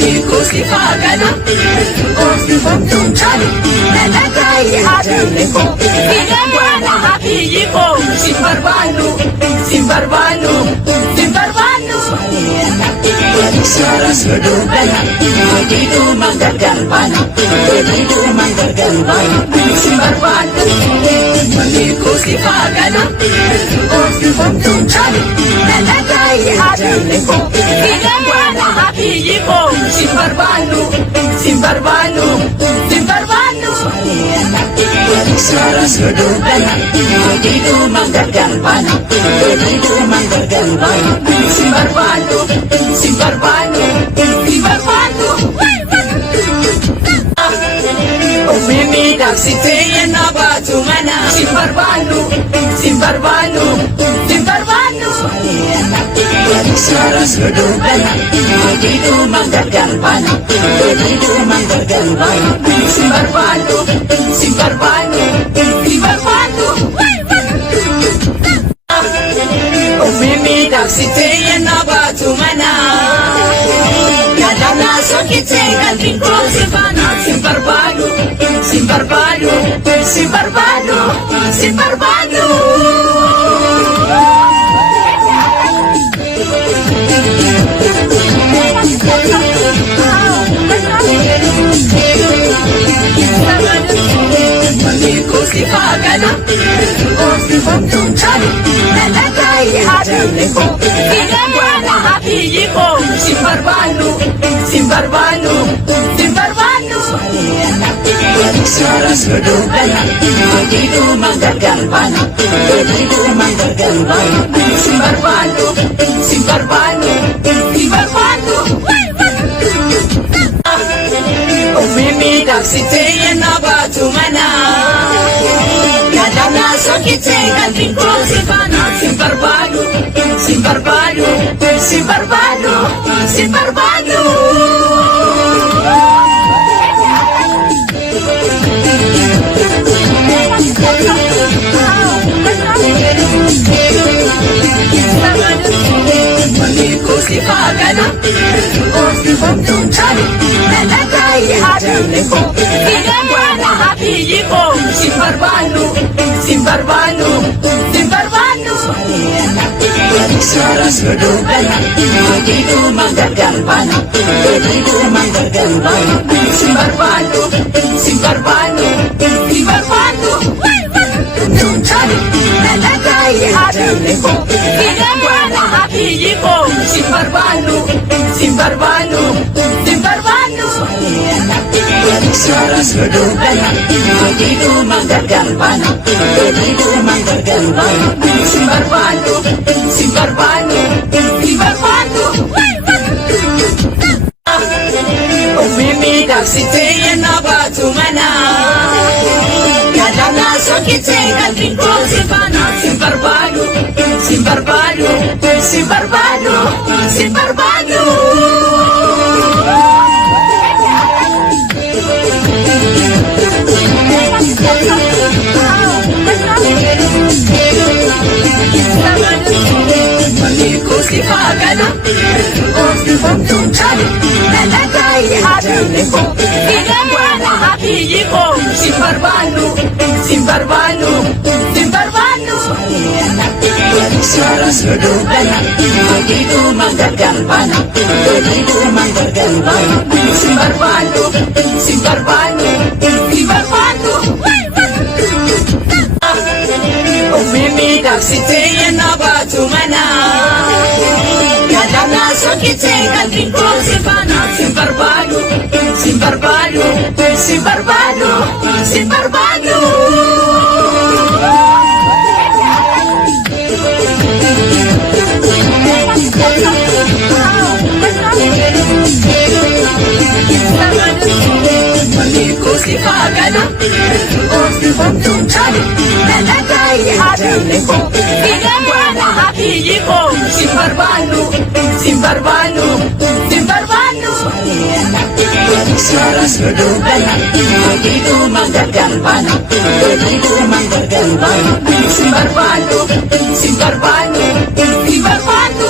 Magkusipagano o sipagtunchalo nalagay hatili ko Pinagwa na hapiyi ko Simbarbano, Simbarbano, Simbarbano Saras kadugana Dito manggagalbana Dito manggagalbana Simbarbano Magkusipagano o sipagtunchalo nalagay hatili ko Pinagwa na hapiyi ko Simbarbano, Simbarbano, Simbarbano Saras kadugana Dito manggagalbana Dito manggagalbana Simbarbano, Simbarbano, Simbarbano Umiminag si Teya na batumana Simbarbano, Simbarbano, Simbarbano Saras kadugana Dito manggagalbana Dito manggagalbana Simbarbano, Simbarbano, Simbarbano Umiminag si Teya na batumana Kadana sakit sa lingko Simbana, Simbarbano, Simbarbano, Simbarbano, Simbarbano Magkusipagano o sipagtunchalo nalagay hatili ko Pinagwa na hapiyi ko Simbarbano, Simbarbano, Simbarbano Saras kadugana Dito manggagalbana Dito manggagalbana Simbarbano, Simbarbano, Simbarbano Umiminag si Teya na batumana Kadana sakit sa lingko Simbana, Simbarbano, Simbarbano, Simbarbano, Simbarbano Magkusipagano o sipagtunchalo nalagay hatili ko Pinagwa na hapiyi ko Simbarbano, Simbarbano, Simbarbano Saras kadugana Dito manggagalbana Dito manggagalbana Simbarbano, Simbarbano, Simbarbano Tunchalo nalagay hatili ko Pinagwa na hapiyi ko Simbarbano, Simbarbano, Simbarbano Saras kadugana Dito manggagalbana Dito manggagalbana Simbarbano, Simbarbano, Simbarbano Umiminag si Teya na batumana Kadana sakit sa lingko Simbana, Simbarbano, Simbarbano, Simbarbano, Simbarbano Magkusipagano o sipagtunchalo nalagay hatili ko Pinagwa na hapiyi ko Simbarbano, Simbarbano, Simbarbano Saras kadugana Dito manggagalbana Dito manggagalbana Simbarbano, Simbarbano, Simbarbano Umiminag si Teya na batumana Kadana sakit sa lingko Simbana, Simbarbano, Simbarbano, Simbarbano, Simbarbano Magkusipagano o sipagtunchalo nalagay hatili ko Pinagwa na hapiyi ko Simbarbano, Simbarbano, Simbarbano Saras kadugana Dito manggagalbana Dito manggagalbana Simbarbano, Simbarbano, Simbarbano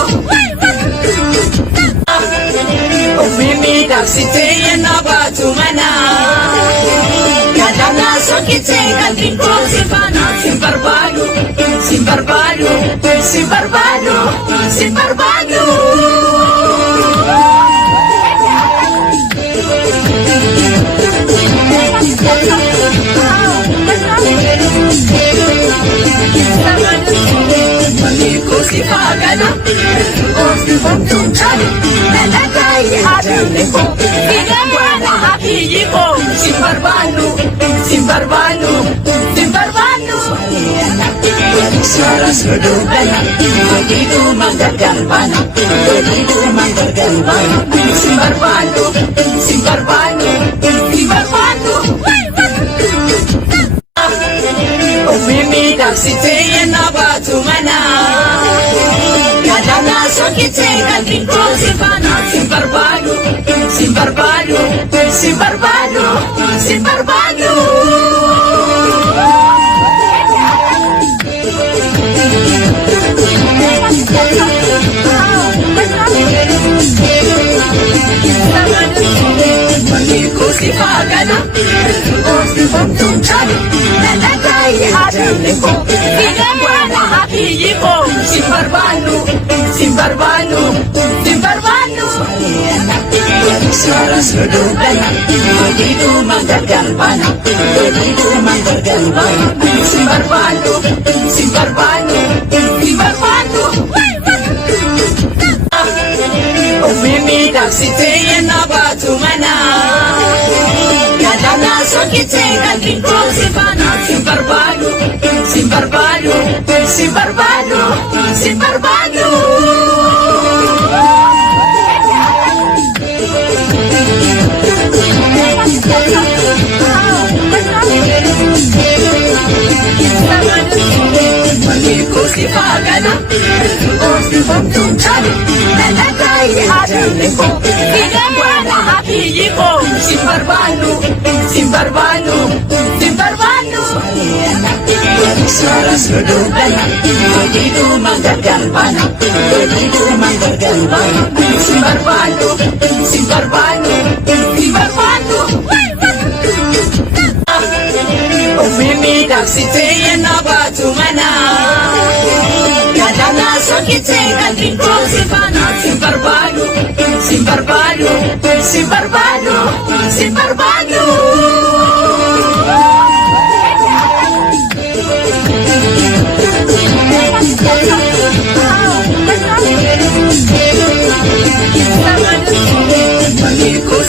miidhagsitee ennaa baatu manaa. Yaadannaa sokkitee kan xiqqoo si faana si barbaadu, si barbaadu, si barbaadu, si barbaadu. Si pagano, o si fontunciano, nella caia adelico, buona happy-go, si barbano, si barbano, si barbano. Suara sedubana, begitu menggagalbana, begitu menggagalbana, si barbano, si barbano, si barbano. O miidhagsitee ennaa baatu manaa. Yaadannaa sokkitee kan xiqqoo si faana si barbaadu, si barbaadu, si barbaadu, si barbaadu. Si pagano, o si fontunciano, nella caia adelico, buona happy-go, si barbano, si barbano, si barbano. Suara sedubana, begitu menggagalbana, begitu menggagalbana, si barbano, si barbano, si barbano. O miidhagsitee ennaa baatu manaa. Yaadannaa sokkitee kan xiqqoo si faana si barbaadu, si barbaadu, si barbaadu, si barbaadu. Si pagano, o si fontunciano, nella caia adelico, buona happy-go, si barbano, si barbano, si barbano. Suara sedubana, begitu menggagalbana, begitu menggagalbana, si barbano, si barbano, si barbano. O miidhagsitee ennaa baatu manaa. Yaadannaa sokkitee kan xiqqoo si faana si barbaadu, si barbaadu, si barbaadu, si barbaadu.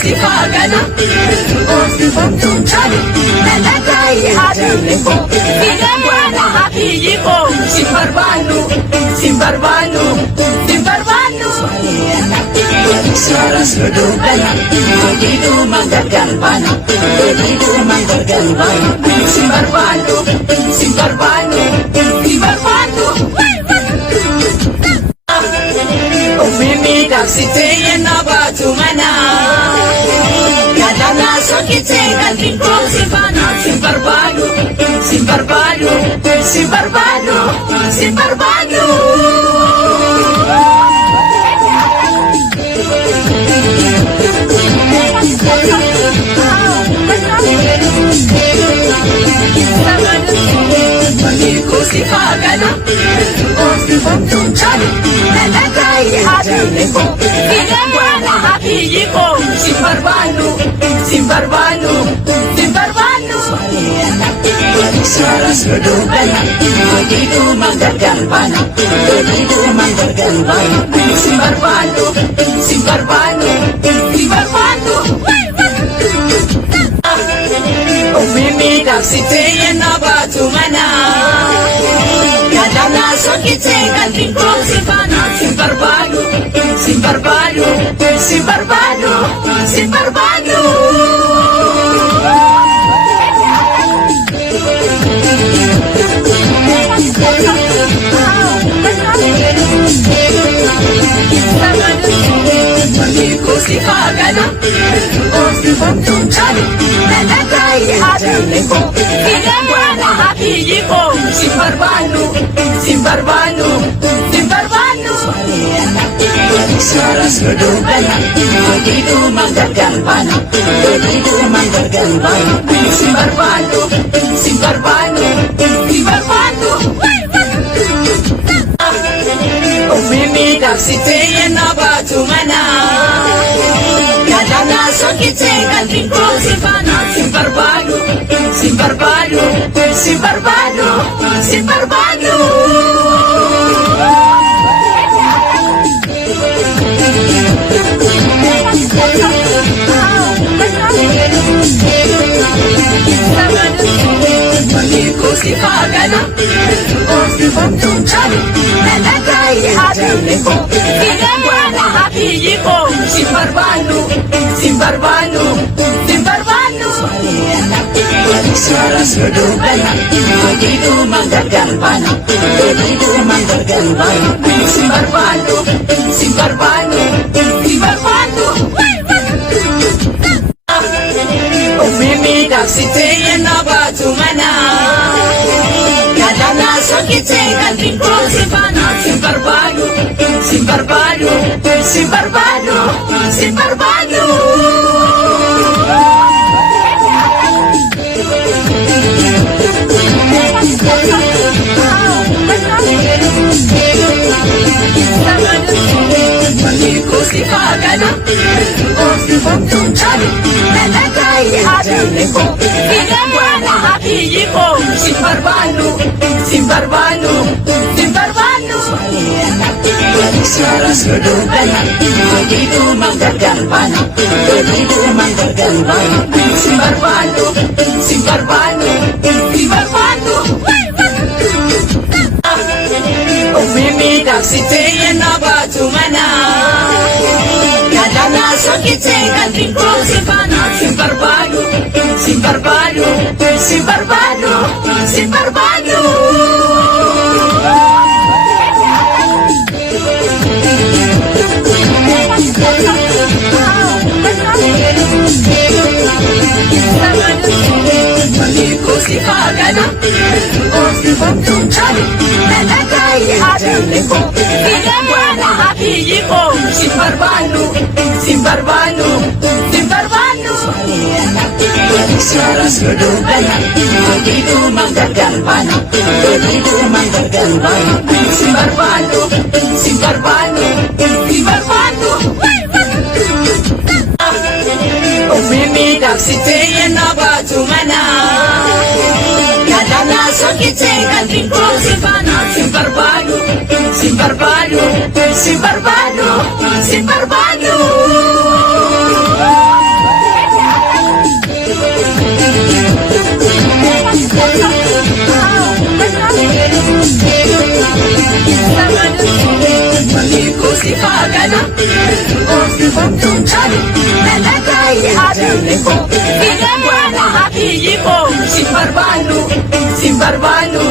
Si pagano, o si fontunciano, nella caia adelico, buona happy-go, si barbano, si barbano, si barbano. Suara sedubana, begitu menggagalbana, begitu menggagalbana, si barbano, si barbano, si barbano. O miidhagsitee ennaa baatu manaa. Yaadannaa sokkitee kan xiqqoo si faana si barbaadu, si barbaadu, si barbaadu, si barbaadu. Si pagano, o si fontunciano, nella caia adelico, buona happy-go, si barbano, si barbano, si barbano. Suara sedubana, begitu menggagalbana, begitu menggagalbana, si barbano, si barbano, si barbano. O miidhagsitee ennaa baatu manaa. Yaadannaa sokkitee kan xiqqoo si faana si barbaadu, si barbaadu, si barbaadu, si barbaadu. Si pagano, o si fontunciano, nella caia adelico, buona happy-go, si barbano, si barbano, si barbano. Suara sedubana, begitu menggagal bana, begitu menggagal bana. Simbar batu, simbar batu, simbar batu. Umimi daksite na batu mana, kadang nasakite kantinko sibana. Simbar batu, simbar batu, simbar batu, simbar batu. Si pagano, o si bantucciano, nella caia dell'eco, si guarda a figlico, si barbano, si barbano, si barbano. Suara sedubana, begitu menggagal bana, begitu menggagal bana. Si barbano, si barbano, si barbano. Umimi daksite na batu mana, kadang nasakite kantinko sibana. Simbar batu, simbar batu, simbar batu, simbar batu. Si pagano, o si bantucciano, nella caia dell'eco, si guarda a figlico, si barbano, si barbano, si barbano. Suara sedubana, begitu menggagal bana, begitu menggagal bana. Simbar batu, simbar batu, simbar batu. Umimi daksite na batu mana, kadang nasakite kantinko sibana. Simbar batu, simbar batu, simbar batu, simbar batu. Si pagano, o si bantucciano, nella caia dell'eco, si guarda a figlico, si barbano, si barbano, si barbano. Suara sedubana, begitu menggagal bana, begitu menggagal bana. Simbar batu, simbar batu, simbar batu. Umimi daksite na batu mana, kadang nasakite kantinko sibana. Simbar batu, simbar batu, simbar batu, simbar batu. Si pagano, o si bantucciano, nella caia dell'eco, si guarda a figlico, si barbano, si barbano,